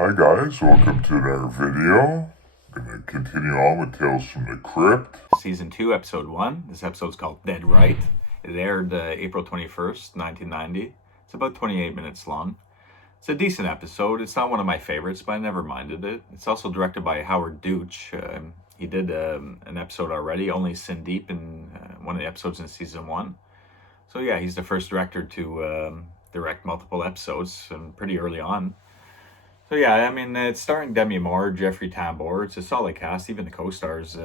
Hi guys, welcome to another video. Gonna continue on with Tales from the Crypt. Season 2, Episode 1. This episode's called Dead Right. It aired April 21st, 1990. It's about 28 minutes long. It's a decent episode. It's not one of my favorites, but I never minded it. It's also directed by Howard Deutsch. He did an episode already, only Sin Deep, in one of the episodes in Season 1. So yeah, he's the first director to direct multiple episodes, and pretty early on. So yeah, I mean, it's starring Demi Moore, Jeffrey Tambor. It's a solid cast. Even the co-stars,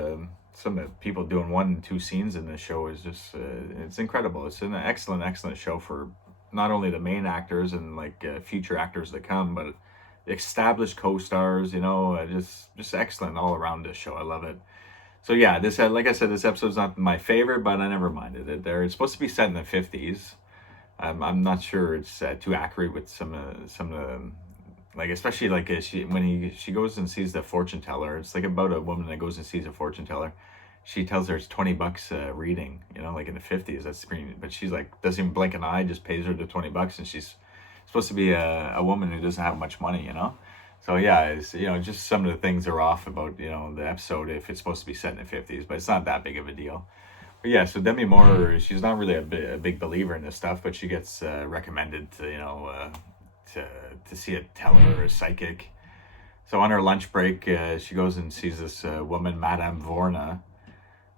some of the people doing 1 and 2 scenes in this show is just, it's incredible. It's an excellent show for not only the main actors and like future actors that come, but established co-stars. Just excellent all around this show. I love it. So yeah, this like I said, this episode's not my favorite, but I never minded it. It's supposed to be set in the 50s. I'm not sure it's too accurate with some of the, like, especially like she goes and sees the fortune teller. It's like about a woman that goes and sees a fortune teller. She tells her it's $20 reading, like in the 50s. That's pretty, but she's like doesn't even blink an eye, just pays her the $20, and she's supposed to be a woman who doesn't have much money. So yeah, it's just some of the things are off about the episode if it's supposed to be set in the 50s, but it's not that big of a deal. But yeah, so Demi Moore, she's not really a big believer in this stuff, but she gets recommended to to see a teller or a psychic. So on her lunch break, she goes and sees this woman, Madame Vorna.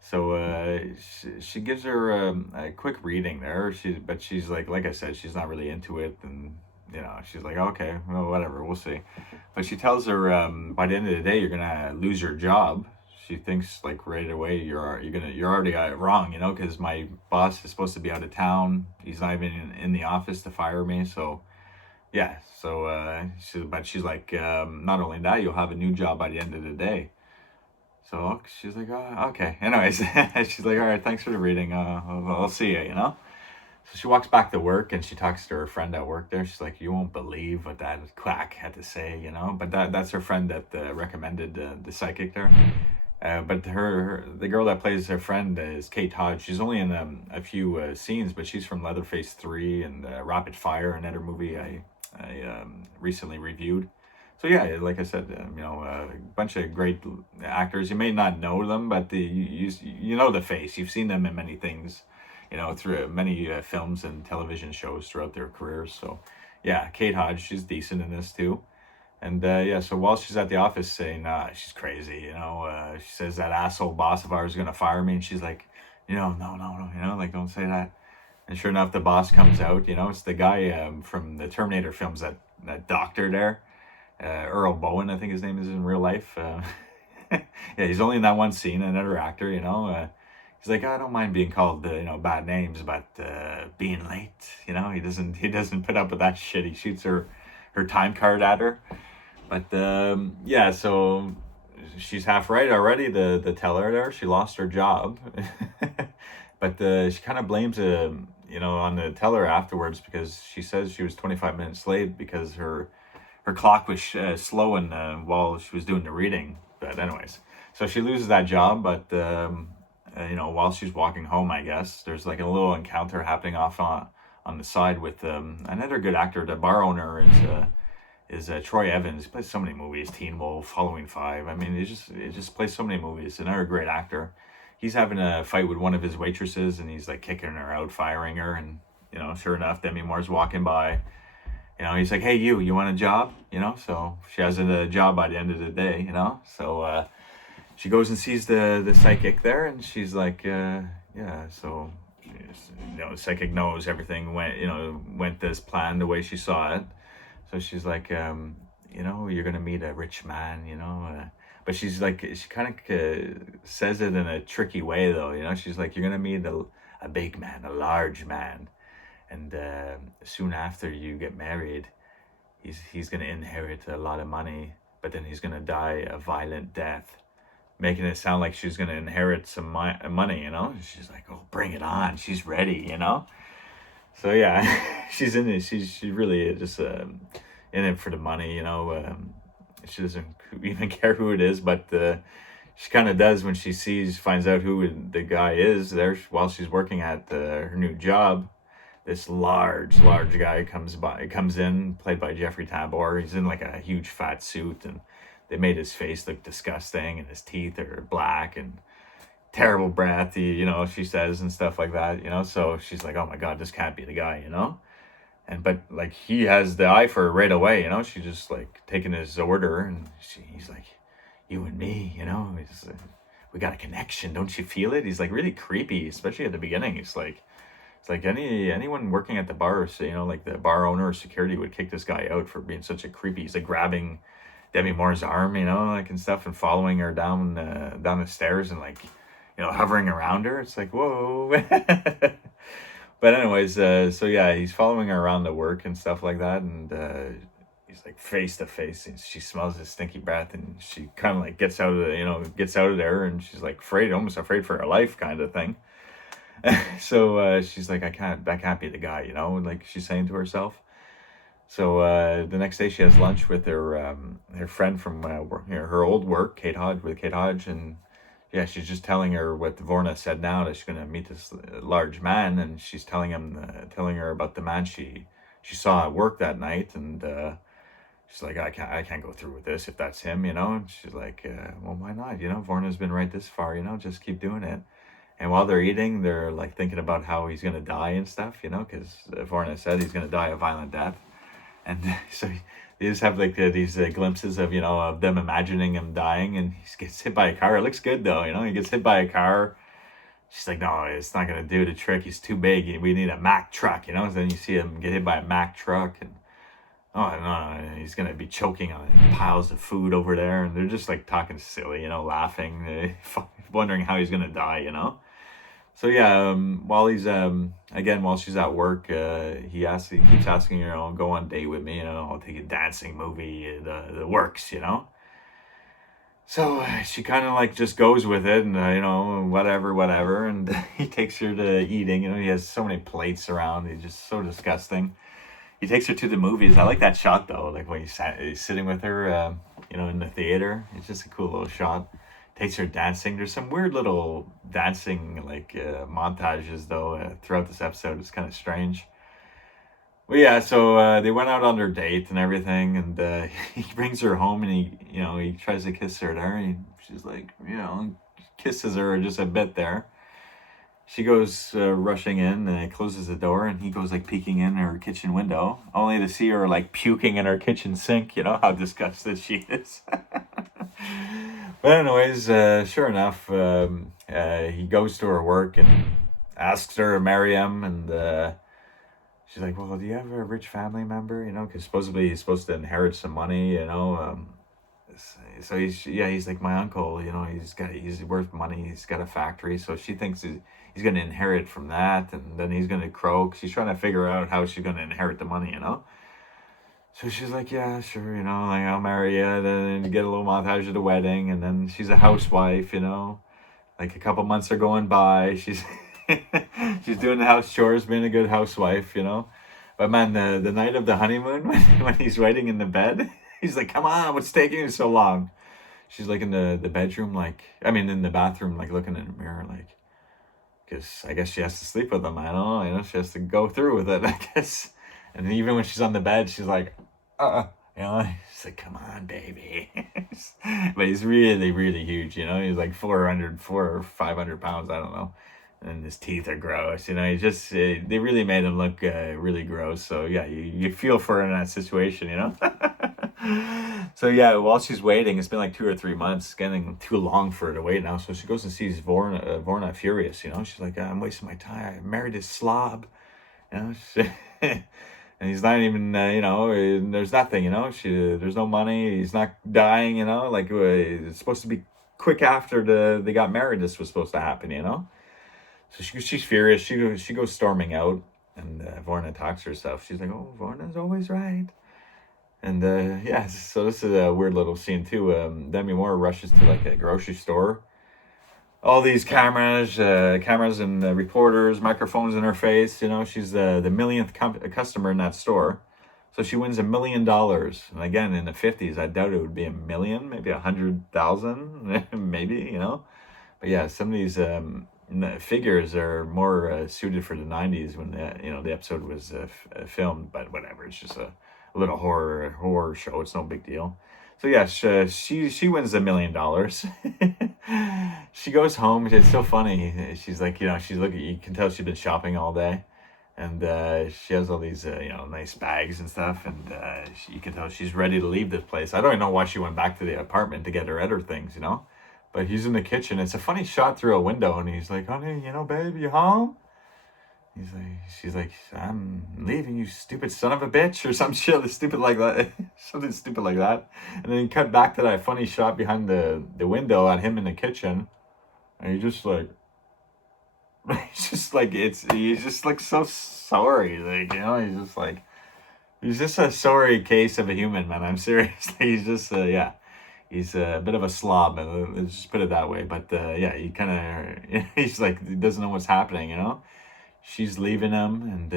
So she gives her a quick reading there. But she's like I said, she's not really into it, and she's like, okay, well, whatever, we'll see. But she tells her by the end of the day, you're gonna lose your job. She thinks like right away you're already wrong, because my boss is supposed to be out of town. He's not even in the office to fire me, so. Yeah, so but she's like, not only that, you'll have a new job by the end of the day. So she's like, oh, okay. Anyways, she's like, all right, thanks for the reading. I'll see you. So she walks back to work and she talks to her friend at work there. She's like, you won't believe what that quack had to say. But that's her friend that recommended the psychic there. But the girl that plays her friend is Kate Hodge. She's only in a few scenes, but she's from Leatherface 3 and Rapid Fire, another movie I recently reviewed. So yeah, like I said, a bunch of great actors. You may not know them, but you know the face. You've seen them in many things, through many films and television shows throughout their careers. So yeah, Kate Hodge, she's decent in this too. And yeah, so while she's at the office saying, she's crazy, she says that asshole boss of ours is going to fire me. And she's like, no, like, don't say that. And sure enough, the boss comes out, it's the guy from the Terminator films, that doctor there, Earl Bowen, I think his name is in real life. Yeah, he's only in that one scene, another actor, he's like, I don't mind being called, bad names, but being late, he doesn't put up with that shit. He shoots her time card at her. But yeah, so she's half right already, the teller there. She lost her job. But she kind of blames on the teller afterwards, because she says she was 25 minutes late because her clock was slowing while she was doing the reading. But anyways, so she loses that job. But while she's walking home, I guess there's like a little encounter happening off on the side with another good actor. The bar owner is Troy Evans. He plays so many movies. Teen Wolf, Halloween 5. I mean, he just plays so many movies. Another great actor. He's having a fight with one of his waitresses, and he's like kicking her out, firing her. And sure enough, Demi Moore's walking by. He's like, hey, you want a job? So she has a job by the end of the day. So she goes and sees the psychic there, and she's like, yeah. So the psychic knows everything went as planned the way she saw it. So she's like, you're gonna meet a rich man, but she's like, she kind of says it in a tricky way though, she's like, you're gonna meet a big man, a large man, and soon after you get married, he's gonna inherit a lot of money, but then he's gonna die a violent death, making it sound like she's gonna inherit some money, She's like, oh, bring it on, she's ready, So yeah, she's in it. She really just in it for the money, she doesn't even care who it is, but she kind of does when she finds out who the guy is there while she's working at her new job. this large guy comes in, played by Jeffrey Tambor. He's in like a huge fat suit, and they made his face look disgusting, and his teeth are black and terrible breath, she says, and stuff like that, so she's like, oh my god, this can't be the guy, but like he has the eye for her right away, she just like taking his order, and he's like, you and me, we got a connection, don't you feel it? He's like really creepy, especially at the beginning. It's like anyone working at the bar, so, like the bar owner or security would kick this guy out for being such a creepy. He's like grabbing Demi Moore's arm, like and stuff, and following her down the stairs, and like, hovering around her. It's like, whoa. But anyways, so yeah, he's following her around to work and stuff like that, and he's like face to face, and she smells his stinky breath, and she kind of like gets out of there, and she's like almost afraid for her life, kind of thing. So she's like, that can't be the guy, like she's saying to herself. So the next day she has lunch with her friend from her old work, Kate Hodge, and yeah, she's just telling her what Vorna said now, that she's going to meet this large man, and she's telling her about the man she saw at work that night, and she's like, I can't go through with this if that's him, and she's like, well, why not? Vorna's been right this far, just keep doing it. And while they're eating, they're like thinking about how he's going to die and stuff, because Vorna said he's going to die a violent death. And so they just have like these glimpses of, of them imagining him dying, and he gets hit by a car. It looks good though, he gets hit by a car. She's like, no, it's not going to do the trick. He's too big. We need a Mack truck, So then you see him get hit by a Mack truck, and oh, no, he's going to be choking on piles of food over there. And they're just like talking silly, laughing, wondering how he's going to die, So yeah, while she's at work, he keeps asking her, go on a date with me, I'll take a dancing movie, the works, So she kind of like just goes with it, and whatever, and he takes her to eating. He has so many plates around. He's just so disgusting. He takes her to the movies. I like that shot though, like when he's sitting with her, in the theater. It's just a cool little shot. Takes her dancing. There's some weird little dancing like montages though throughout this episode. It's kind of strange. Well, yeah, so they went out on their date and everything, and he brings her home, and he tries to kiss her there, and she's like, kisses her just a bit there. She goes rushing in, and closes the door, and he goes like peeking in her kitchen window, only to see her like puking in her kitchen sink. How disgusted she is. But anyways, sure enough, he goes to her work and asks her to marry him, and she's like, well, do you have a rich family member, because supposedly he's supposed to inherit some money, so he's like, my uncle, he's worth money, he's got a factory, so she thinks he's going to inherit from that, and then he's going to croak. She's trying to figure out how she's going to inherit the money, So she's like, yeah, sure, like, I'll marry you. Then you get a little montage of the wedding, and then she's a housewife, like a couple months are going by. She's she's doing the house chores, being a good housewife, But man, the night of the honeymoon, when he's waiting in the bed, he's like, come on, what's taking you so long? She's like in the bedroom, in the bathroom, like looking in the mirror, like, because I guess she has to sleep with him. I don't know, she has to go through with it, I guess. And even when she's on the bed, she's like, she's like, come on, baby. But he's really, really huge, he's like 400 or 500 pounds, I don't know. And his teeth are gross, he just, they really made him look really gross. So yeah, you feel for her in that situation, So yeah, while she's waiting, it's been like 2 or 3 months, getting too long for her to wait now. So she goes and sees Vorna furious, she's like, I'm wasting my time. I married this slob, and he's not even, there's nothing, there's no money. He's not dying, like it's supposed to be quick after they got married. This was supposed to happen, So she's furious. She goes storming out, and Vorna talks to herself. She's like, oh, Vorna's always right. And so this is a weird little scene too. Demi Moore rushes to like a grocery store. All these cameras and reporters, microphones in her face. She's the millionth customer in that store. So she wins $1 million. And again, in the 50s, I doubt it would be a million, maybe 100,000, maybe, But yeah, some of these figures are more suited for the 90s when the episode was filmed, but whatever, it's just a little horror show, it's no big deal. So yeah, she wins $1 million. She goes home, it's so funny, she's like, she's looking, you can tell she's been shopping all day, and she has all these nice bags and stuff, and you can tell she's ready to leave this place. I don't even know why she went back to the apartment to get her other things, but he's in the kitchen. It's a funny shot through a window, and he's like, "Honey, babe, you home?" She's like, "I'm leaving, you stupid son of a bitch," or some shit stupid like that, something stupid like that. And then he cut back to that funny shot behind the window at him in the kitchen, and he's just like, he's just like so sorry, like he's just a sorry case of a human, man. I'm serious. He's just yeah. He's a bit of a slob, let's just put it that way. But yeah, he kind of, he's like, he doesn't know what's happening, She's leaving him,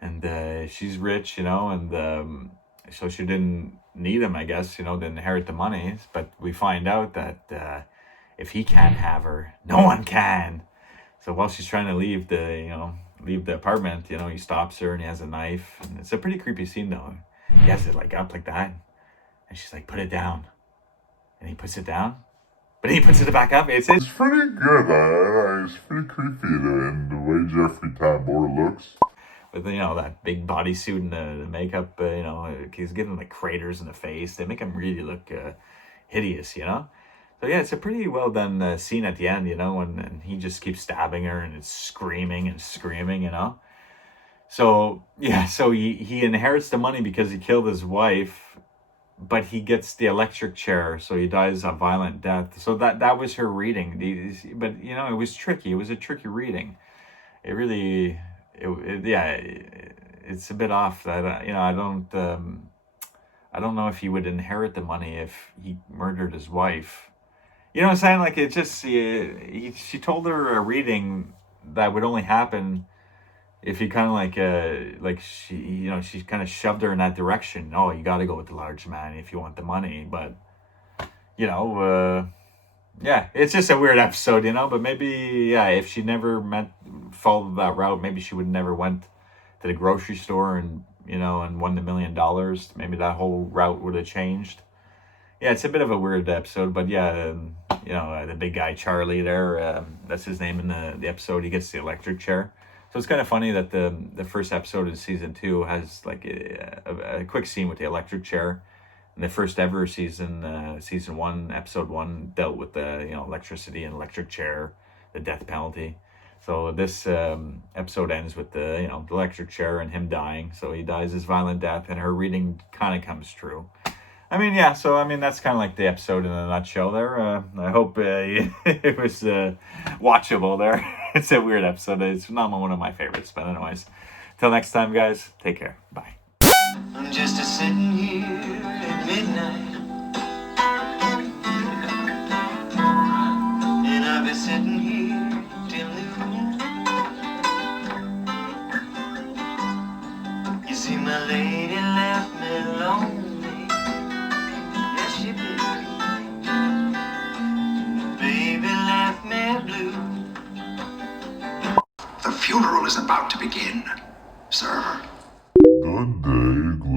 and she's rich, and so she didn't need him, I guess, to inherit the money. But we find out that if he can't have her, no one can. So while she's trying to leave the apartment, he stops her and he has a knife. And it's a pretty creepy scene, though. He has it like up like that. And she's like, "Put it down." And he puts it down. But he puts it back up. It's pretty good. It's pretty creepy in the way Jeffrey Tambor looks. With, that big bodysuit and the makeup, he's getting like craters in the face. They make him really look hideous, So yeah, it's a pretty well done scene at the end, and he just keeps stabbing her and it's screaming and screaming, So yeah, so he inherits the money because he killed his wife, but he gets the electric chair, so he dies a violent death. So that was her reading. But it was tricky. It was a tricky reading. It really, yeah, it's a bit off. That I don't know if he would inherit the money if he murdered his wife. You know what I'm saying? Like, it just she told her a reading that would only happen if he kind of like she kind of shoved her in that direction. Oh, you got to go with the large man if you want the money. But yeah, it's just a weird episode, But maybe, yeah, if she never followed that route, maybe she would never went to the grocery store and and won the $1 million. Maybe that whole route would have changed. Yeah, it's a bit of a weird episode, but yeah, the big guy Charlie there, that's his name in the episode. He gets the electric chair. So it's kind of funny that the first episode of season 2 has like a quick scene with the electric chair. And the first ever season 1, episode 1, dealt with the electricity and electric chair, the death penalty. So this episode ends with the the electric chair and him dying. So he dies his violent death, and her reading kind of comes true. I mean, yeah. So that's kind of like the episode in a nutshell. There. I hope it was watchable. There. It's a weird episode. It's not one of my favorites, but anyways. Till next time, guys. Take care. Bye. I'm just sitting here at midnight, and I'll be sitting here till noon. You see, my lady left me lonely. Yes, she did. Baby left me blue. The funeral is about to begin, sir. The Daigler.